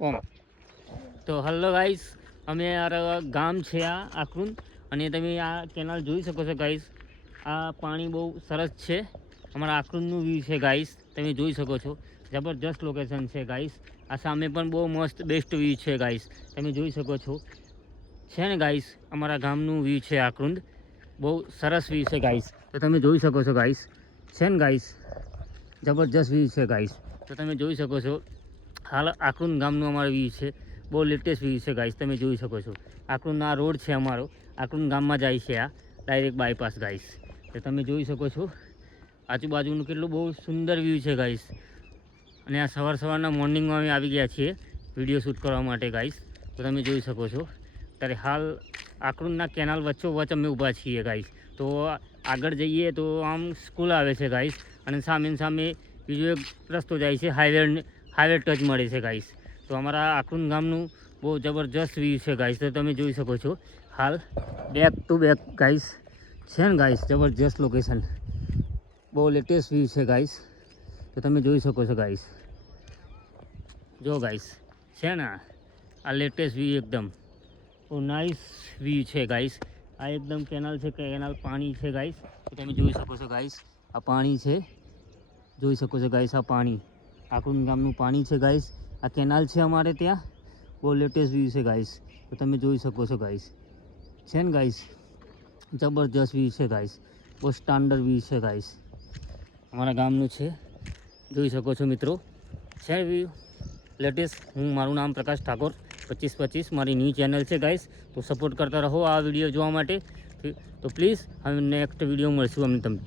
ઓમ તો hello guys, અમે ગામ છે આ આકરુંદ અને તમે આ કેનાલ જોઈ શકો છો ગાઈસ. આ પાણી બહુ સરસ છે. અમારા આકરુંદનું વ્યૂ છે ગાઈસ, તમે જોઈ શકો છો. જબરજસ્ત લોકેશન છે ગાઈસ. આ સામે પણ બહુ મસ્ત બેસ્ટ વ્યૂ છે ગાઈસ, તમે જોઈ શકો છો. છે ને ગાઈસ, અમારા ગામનું વ્યૂ છે આકરુંદ. બહુ સરસ વ્યૂ છે ગાઈસ, તો તમે જોઈ શકો છો ગાઈસ. છે ને ગાઈસ, જબરજસ્ત વ્યૂ છે ગાઈસ, તો તમે જોઈ શકો છો. હાલ આકરુંદ ગામનું અમારો વ્યૂ છે. બહુ લેટેસ્ટ વ્યૂ છે ગાઈસ, તમે જોઈ શકો છો. આકરુંદ આ રોડ છે અમારો, આકરુંદ ગામમાં જાય છે આ ડાયરેક્ટ બાયપાસ ગાઈસ. તો તમે જોઈ શકો છો આજુબાજુનું કેટલું બહુ સુંદર વ્યૂ છે ગાઈસ. અને આ સવારના મોર્નિંગમાં અમે આવી ગયા છીએ વિડીયો શૂટ કરવા માટે ગાઈસ. તો તમે જોઈ શકો છો. ત્યારે હાલ આકરુંદના કેનાલ વચ્ચોવચ્ચ અમે ઊભા છીએ ગાઈસ. તો આગળ જઈએ તો આમ સ્કૂલ આવે છે ગાઈસ, અને સામે બીજો એક રસ્તો જાય છે, હાઈવે ટચ મળે છે ગાઈસ. તો અમારા આકરુંદ ગામનું બહુ જબરજસ્ત વ્યૂ છે ગાઈસ, તો તમે જોઈ શકો છો. હાલ બેક ટુ બેક ગાઈસ, છે ને ગાઈસ, જબરજસ્ત લોકેશન, બહુ લેટેસ્ટ વ્યૂ છે ગાઈસ. તો તમે જોઈ શકો છો ગાઈસ. જો ગાઈસ, છે ને આ લેટેસ્ટ વ્યૂ એકદમ બહુ નાઇસ વ્યૂ છે ગાઈસ. આ એકદમ કેનાલ છે, કેનાલ પાણી છે ગાઈસ. તો તમે જોઈ શકો છો ગાઈસ, આ પાણી છે, જોઈ શકો છો ગાઈસ. આ પાણી આકરુંદ ગામનું પાણી છે ગાઈસ. આ કેનાલ છે અમારે ત્યાં. બહુ લેટેસ્ટ વ્યૂ છે ગાઈસ, તો તમે જોઈ શકો છો ગાઈસ. છે ને ગાઈસ, જબરજસ્ત વ્યૂ છે ગાઈસ, બહુ સ્ટાન્ડર્ડ વ્યૂ છે ગાઈસ. અમારા ગામનું છે, જોઈ શકો છો મિત્રો. છે વ્યૂ લેટેસ્ટ. મારું નામ પ્રકાશ ઠાકોર 2525, મારી ન્યૂ ચેનલ છે ગાઈસ. તો સપોર્ટ કરતા રહો આ વિડીયો જોવા માટે. તો પ્લીઝ હવે નેક્સ્ટ વિડીયો મળશું અમે તમને.